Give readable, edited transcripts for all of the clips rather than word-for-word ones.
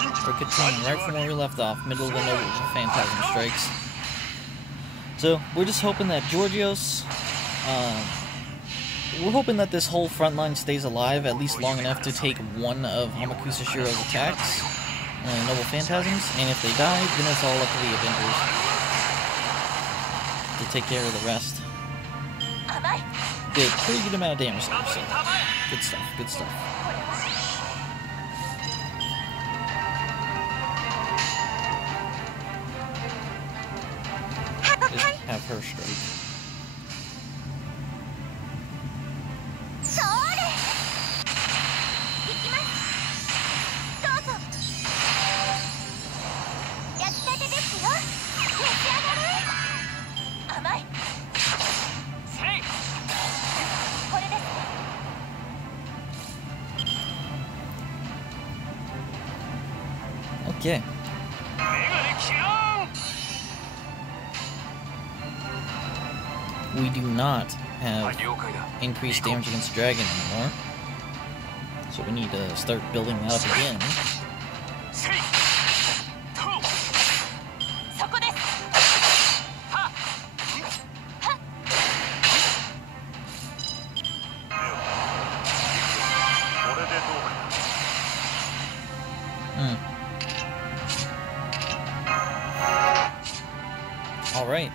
We're continuing right from where we left off, middle of the noble Phantasm strikes. So, we're just hoping that Georgios, we're hoping that this whole front line stays alive at least long enough to take one of Hamakusashiro's attacks, Noble Phantasms, and if they die, then it's all up to the Avengers to take care of the rest. Did a pretty good amount of damage there, so good stuff, good stuff. Just have her strike. Okay. We do not have increased damage against Dragon anymore, so we need to start building that up again. Alright.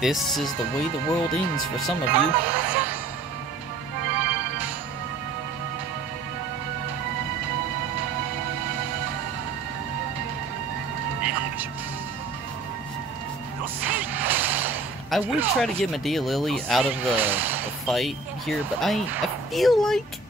This is the way the world ends for some of you. I would try to get Medea Lily out of the fight here, but I feel like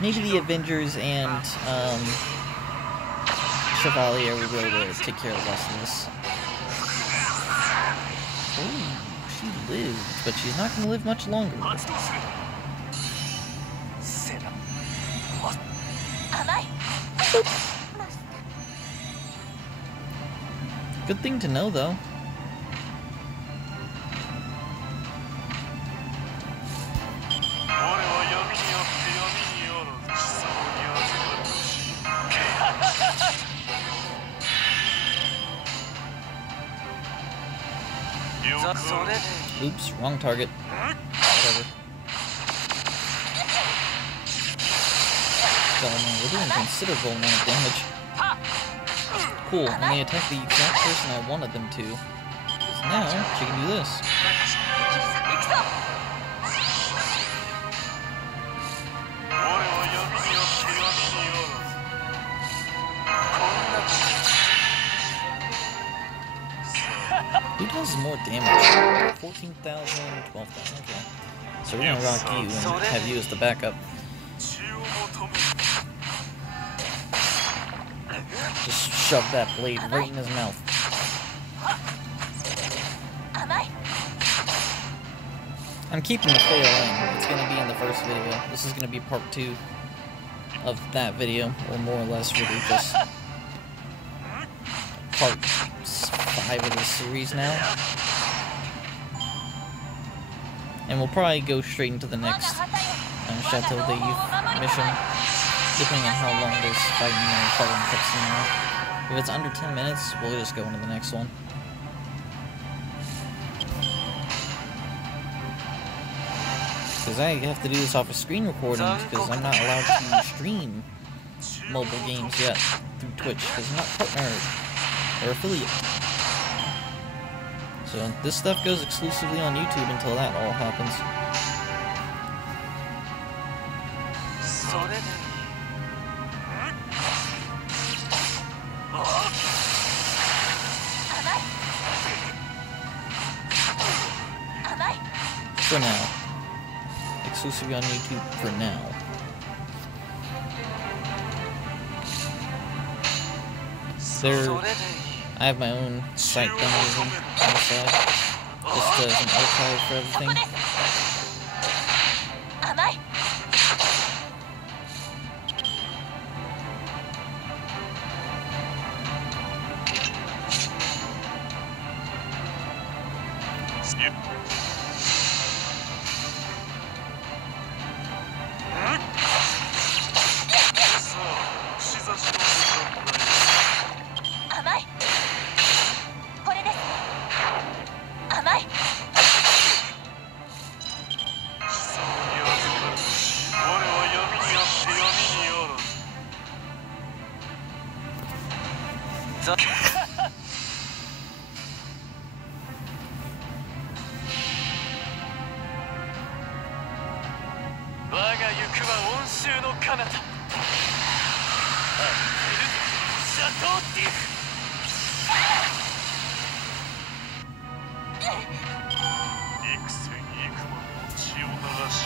maybe the Avengers and Chevalier will be able to take care of the rest of this. Oh, she lived, but she's not going to live much longer. Good thing to know, though. Oops, wrong target. Whatever. So, we're doing a considerable amount of damage. Cool, and they attacked the exact person I wanted them to. Because now, she can do this. Who does more damage? 14,000, 12,000, okay. So we're gonna rock you and have you as the backup. Just shove that blade right in his mouth. I'm keeping the fail in. It's gonna be in the first video. This is gonna be part 2 of that video, or more or less really just part 5 of this series now. And we'll probably go straight into the next Chateau de Youth mission, depending on how long this fighting and following cutscene are. If it's under 10 minutes, we'll just go into the next one. Because I have to do this off of screen recordings, because I'm not allowed to stream mobile games yet through Twitch, because I'm not partnered or affiliate. So this stuff goes exclusively on YouTube until that all happens. For now. Exclusively on YouTube for now. I have my own site that I'm using on the side, just as an archive for everything.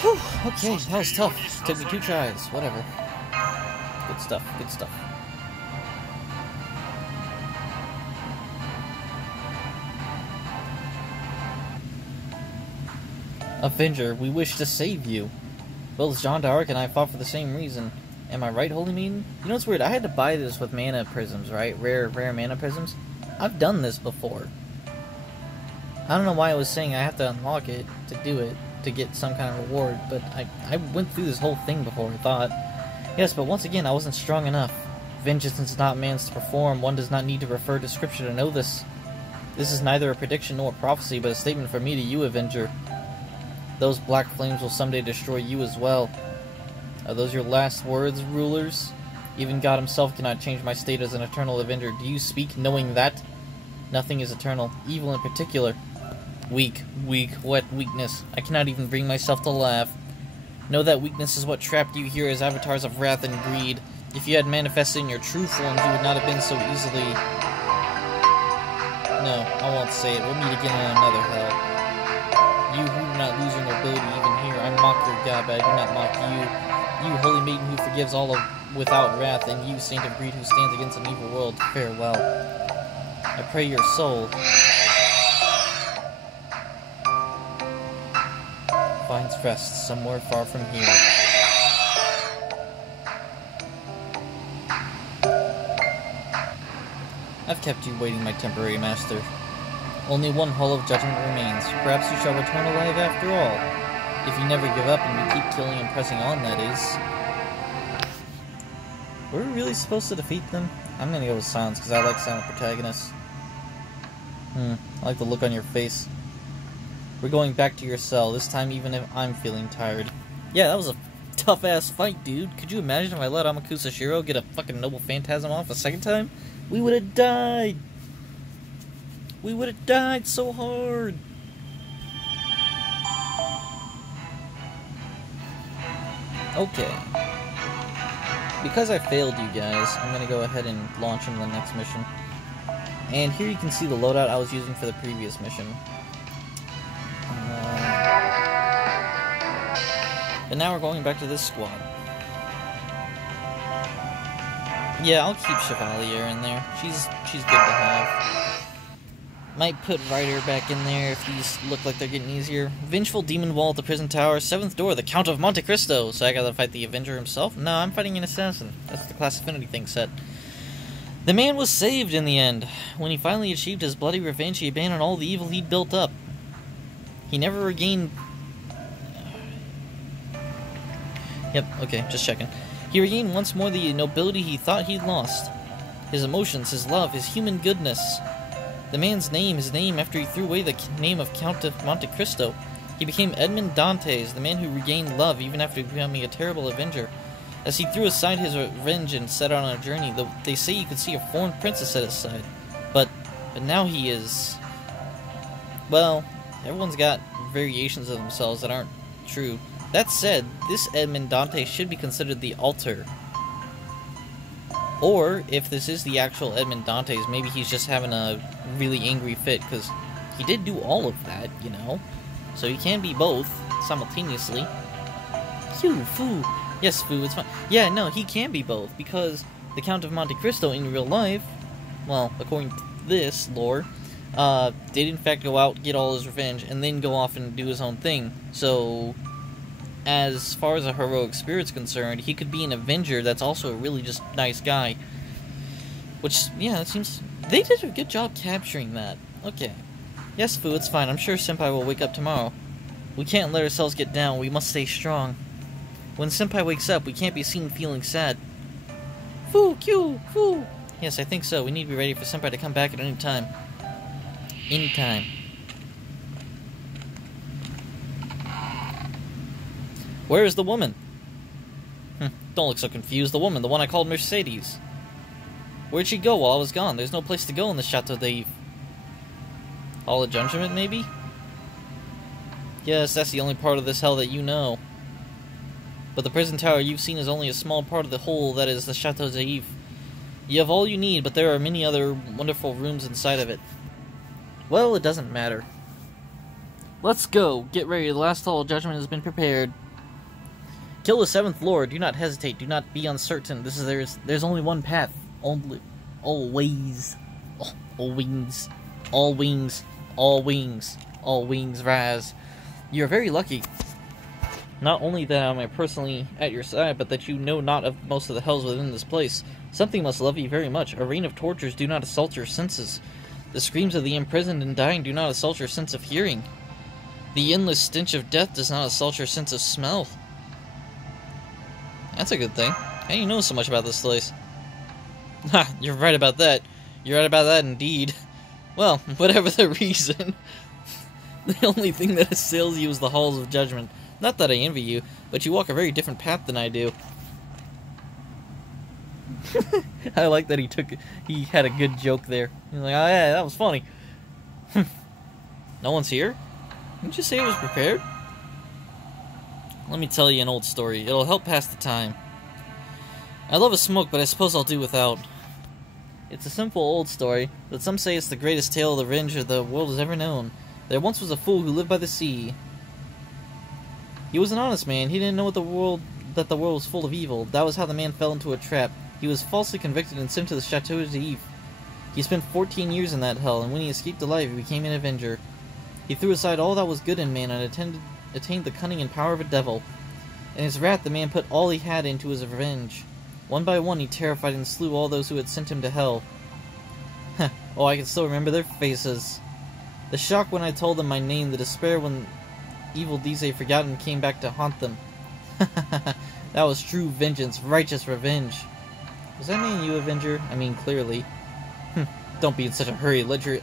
Whew, okay, that was tough. Took me 2 tries, whatever. Good stuff, good stuff. Avenger, we wish to save you. Both Jean d'Arc and I fought for the same reason. Am I right, Holy Maiden? You know what's weird? I had to buy this with mana prisms, right? Rare mana prisms. I've done this before. I don't know why I was saying I have to unlock it to do it, to get some kind of reward, but I went through this whole thing before, I thought. Yes, but once again, I wasn't strong enough. Vengeance is not man's to perform. One does not need to refer to scripture to know this. This is neither a prediction nor a prophecy, but a statement from me to you, Avenger. Those black flames will someday destroy you as well. Are those your last words, rulers? Even God himself cannot change my state as an eternal Avenger. Do you speak knowing that? Nothing is eternal, evil in particular. Weak, what weakness? I cannot even bring myself to laugh. Know that weakness is what trapped you here as avatars of wrath and greed. If you had manifested in your true forms, you would not have been so easily... No, I won't say it. We'll meet again in another hell. You who do not lose your nobility even here, I mock your God, but I do not mock you. You, Holy Maiden who forgives all without wrath, and you, Saint of Greed who stands against an evil world, farewell. I pray your soul finds rest somewhere far from here. I've kept you waiting, my temporary master. Only one hall of judgment remains. Perhaps you shall return alive after all. If you never give up and you keep killing and pressing on, that is. Were we really supposed to defeat them? I'm gonna go with silence, because I like silent protagonists. I like the look on your face. We're going back to your cell, this time even if I'm feeling tired. Yeah, that was a tough-ass fight, dude. Could you imagine if I let Amakusa Shiro get a fucking Noble Phantasm off a second time? We would have died! We would have died so hard! Okay. Because I failed you guys, I'm gonna go ahead and launch into the next mission. And here you can see the loadout I was using for the previous mission. But now we're going back to this squad. Yeah, I'll keep Chevalier in there. She's good to have. Might put Ryder back in there if these look like they're getting easier. Vengeful Demon Wall at the Prison Tower. 7th door, the Count of Monte Cristo. So I gotta fight the Avenger himself? No, I'm fighting an assassin. That's the class affinity thing set. The man was saved in the end. When he finally achieved his bloody revenge, he abandoned all the evil he'd built up. He never regained... Yep, okay, just checking. He regained once more the nobility he thought he'd lost. His emotions, his love, his human goodness. The man's name is named after he threw away the name of Count of Monte Cristo. He became Edmond Dantes, the man who regained love even after becoming a terrible avenger. As he threw aside his revenge and set out on a journey, they say you could see a foreign princess at his side. But now he is... Well, everyone's got variations of themselves that aren't true. That said, this Edmond Dantes should be considered the alter. Or, if this is the actual Edmond Dantes, maybe he's just having a really angry fit, because he did do all of that, you know? So he can be both, simultaneously. Phew, Foo. Yes, Foo, it's fine. Yeah, no, he can be both, because the Count of Monte Cristo in real life, well, according to this lore, did in fact go out, get all his revenge, and then go off and do his own thing. So... as far as a heroic spirit's concerned, he could be an Avenger that's also a really just nice guy. Which, yeah, it seems... they did a good job capturing that. Okay. Yes, Fu, it's fine. I'm sure Senpai will wake up tomorrow. We can't let ourselves get down. We must stay strong. When Senpai wakes up, we can't be seen feeling sad. Fu, Q, Fu! Yes, I think so. We need to be ready for Senpai to come back at any time. Any time. Where is the woman? Don't look so confused. The woman, the one I called Mercedes. Where'd she go while I was gone? There's no place to go in the Chateau d'If. Hall of Judgment, maybe? Yes, that's the only part of this hell that you know. But the prison tower you've seen is only a small part of the whole that is the Chateau d'If. You have all you need, but there are many other wonderful rooms inside of it. Well, it doesn't matter. Let's go. Get ready. The last hall of judgment has been prepared. Kill the seventh lord. Do not hesitate. Do not be uncertain. There's only one path. Always. All wings. All wings rise. You're very lucky. Not only that I am personally at your side, but that you know not of most of the hells within this place. Something must love you very much. A rain of tortures do not assault your senses. The screams of the imprisoned and dying do not assault your sense of hearing. The endless stench of death does not assault your sense of smell. That's a good thing. How do you know so much about this place? Ha! You're right about that. You're right about that indeed. Well, whatever the reason. The only thing that assails you is the halls of judgment. Not that I envy you, but you walk a very different path than I do. I like that he had a good joke there. He's like, oh yeah, that was funny. No one's here? Didn't you say it was prepared? Let me tell you an old story. It'll help pass the time. I love a smoke, but I suppose I'll do without. It's a simple old story, but some say it's the greatest tale of revenge the world has ever known. There once was a fool who lived by the sea. He was an honest man. He didn't know that the world was full of evil. That was how the man fell into a trap. He was falsely convicted and sent to the Chateau d'If. He spent 14 years in that hell, and when he escaped alive, he became an avenger. He threw aside all that was good in man and attained the cunning and power of a devil. In his wrath, the man put all he had into his revenge. One by one, he terrified and slew all those who had sent him to hell. Oh, I can still remember their faces. The shock when I told them my name, the despair when evil deeds they forgotten came back to haunt them. That was true vengeance, righteous revenge. Was that mean you, Avenger? I mean, clearly. Don't be in such a hurry. Let your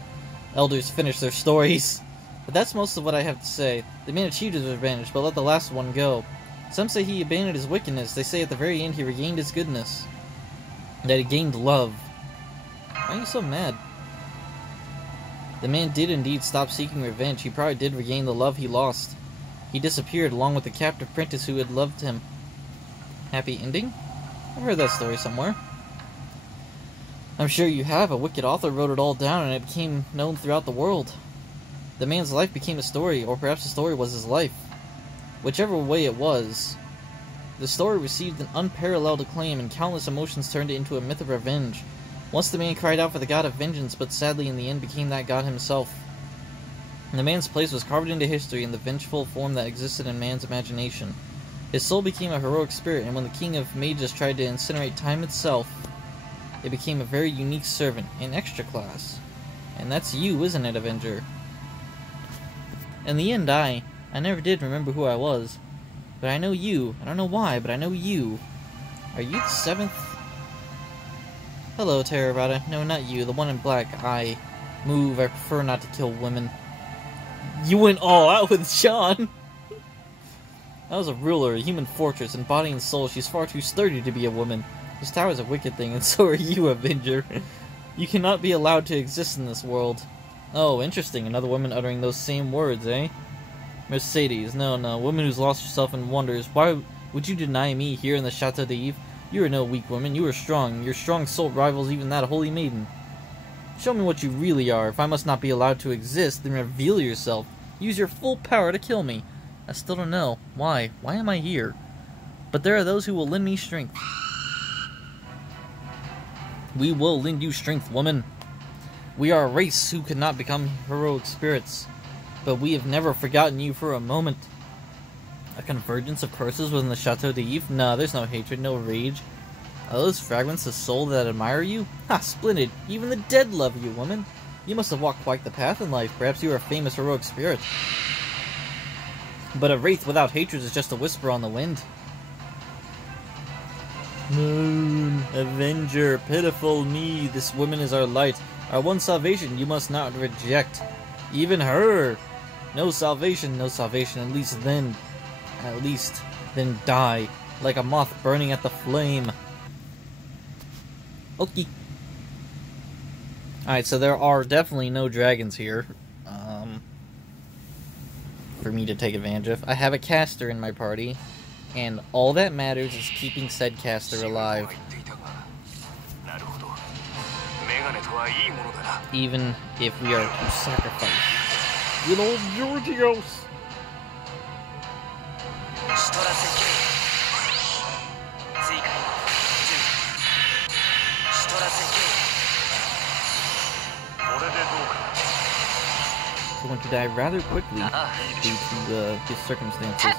elders finish their stories. But that's most of what I have to say. The man achieved his revenge, but let the last one go. Some say he abandoned his wickedness. They say at the very end he regained his goodness. That he gained love. Why are you so mad? The man did indeed stop seeking revenge. He probably did regain the love he lost. He disappeared along with the captive apprentice who had loved him. Happy ending? I've heard that story somewhere. I'm sure you have. A wicked author wrote it all down and it became known throughout the world. The man's life became a story, or perhaps the story was his life. Whichever way it was, the story received an unparalleled acclaim and countless emotions turned it into a myth of revenge. Once the man cried out for the god of vengeance, but sadly in the end became that god himself. And the man's place was carved into history in the vengeful form that existed in man's imagination. His soul became a heroic spirit, and when the king of mages tried to incinerate time itself, it became a very unique servant, an extra class. And that's you, isn't it, Avenger? In the end, I never did remember who I was. But I know you. I don't know why, but I know you. Are you the seventh? Hello, Terravada. No, not you. The one in black. Move. I prefer not to kill women. You went all out with Sean! That was a ruler, a human fortress, in body and soul. She's far too sturdy to be a woman. This tower's a wicked thing, and so are you, Avenger. You cannot be allowed to exist in this world. Oh, interesting. Another woman uttering those same words, eh? Mercedes. No, woman who's lost herself in wonders. Why would you deny me here in the Chateau d'If? You are no weak woman. You are strong. Your strong soul rivals even that holy maiden. Show me what you really are. If I must not be allowed to exist, then reveal yourself. Use your full power to kill me. I still don't know. Why? Why am I here? But there are those who will lend me strength. We will lend you strength, woman. We are a race who could not become heroic spirits, but we have never forgotten you for a moment. A convergence of curses within the Chateau d'If? Nah, there's no hatred, no rage. Are those fragments of soul that admire you? Ha, splendid! Even the dead love you, woman. You must have walked quite the path in life. Perhaps you are a famous heroic spirit. But a wraith without hatred is just a whisper on the wind. Moon, Avenger, pitiful me, this woman is our light. Our one salvation you must not reject. Even her! No salvation, at least then die, like a moth burning at the flame. Okay. Alright, so there are definitely no dragons here. For me to take advantage of. I have a caster in my party. And all that matters is keeping said caster alive. Even if we are to sacrifice good old Georgios. He's going to die rather quickly due to his circumstances.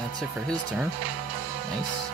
That's it for his turn. Nice.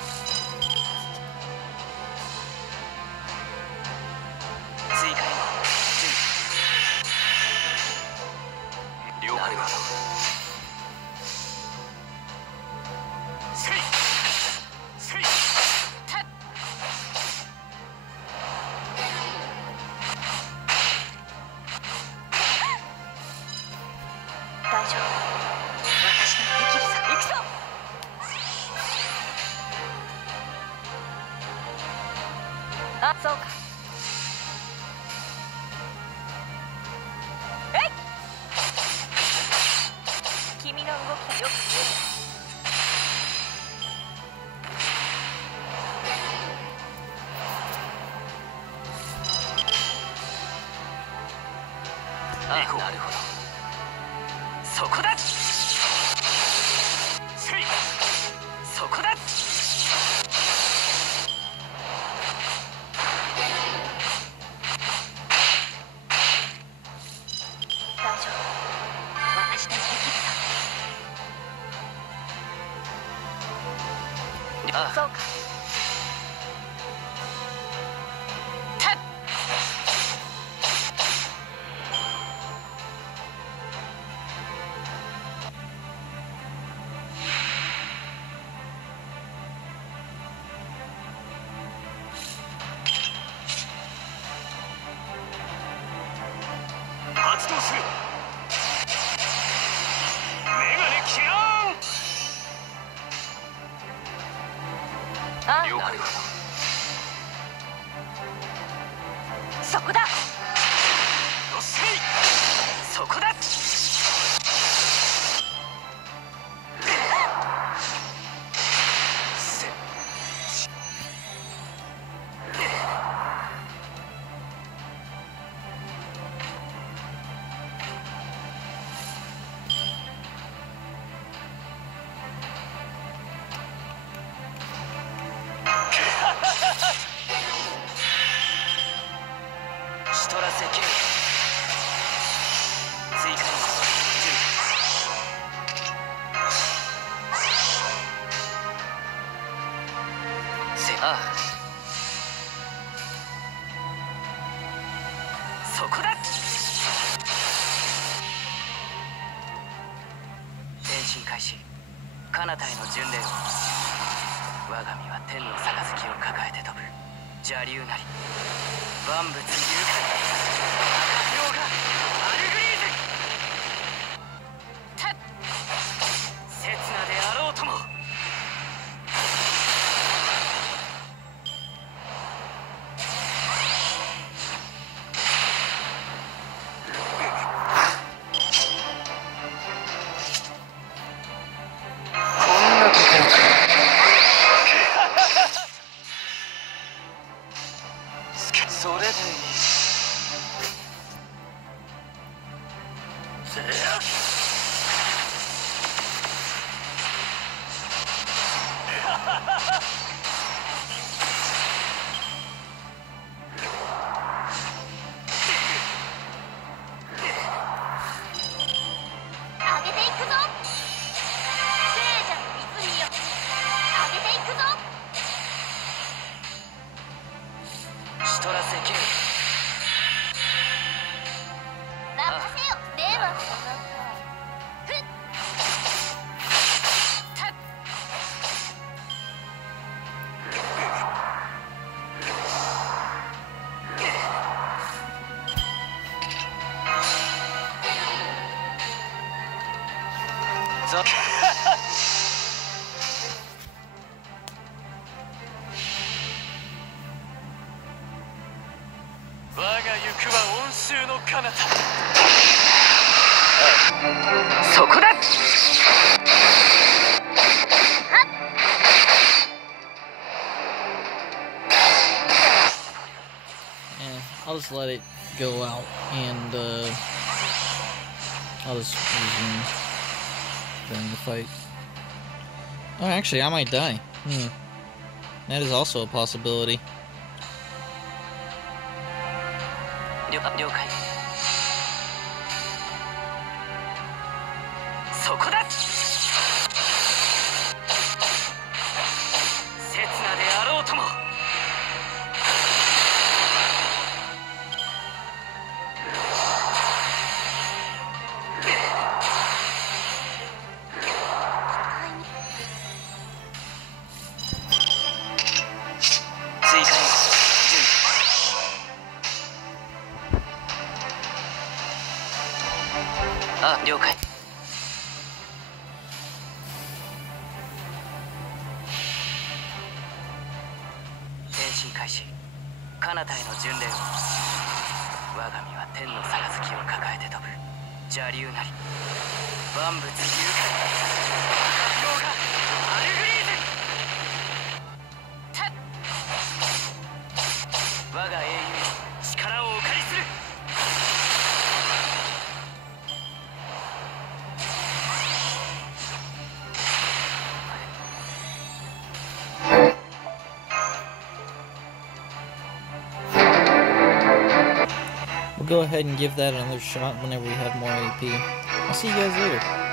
そこだ。転身開始。彼方への巡礼を。我が身は天の杯を抱えて飛ぶ。邪竜なり万物勇敢赤がアルグリーズたっ刹那であろうとも。それでいい。上げていくぞ。聖者の泉よ、上げていくぞ。シトラセキュー任せよ。ではふっ。たっザ我が行くは温州の彼方。そこだ。And I'll just let it go out, and I'll just resume during the fight. Oh, actually, I might die. That is also a possibility. 了解。そこだ。刹那であろうとも。追加に準備。あ、了解。転身開始。彼方への巡礼を。我が身は天の杯を抱えて飛ぶ。邪竜なり万物勇敢赤氷がアルグリーズたっ我が英雄に力をお借りする。We'll go ahead and give that another shot whenever we have more AP. I'll see you guys later.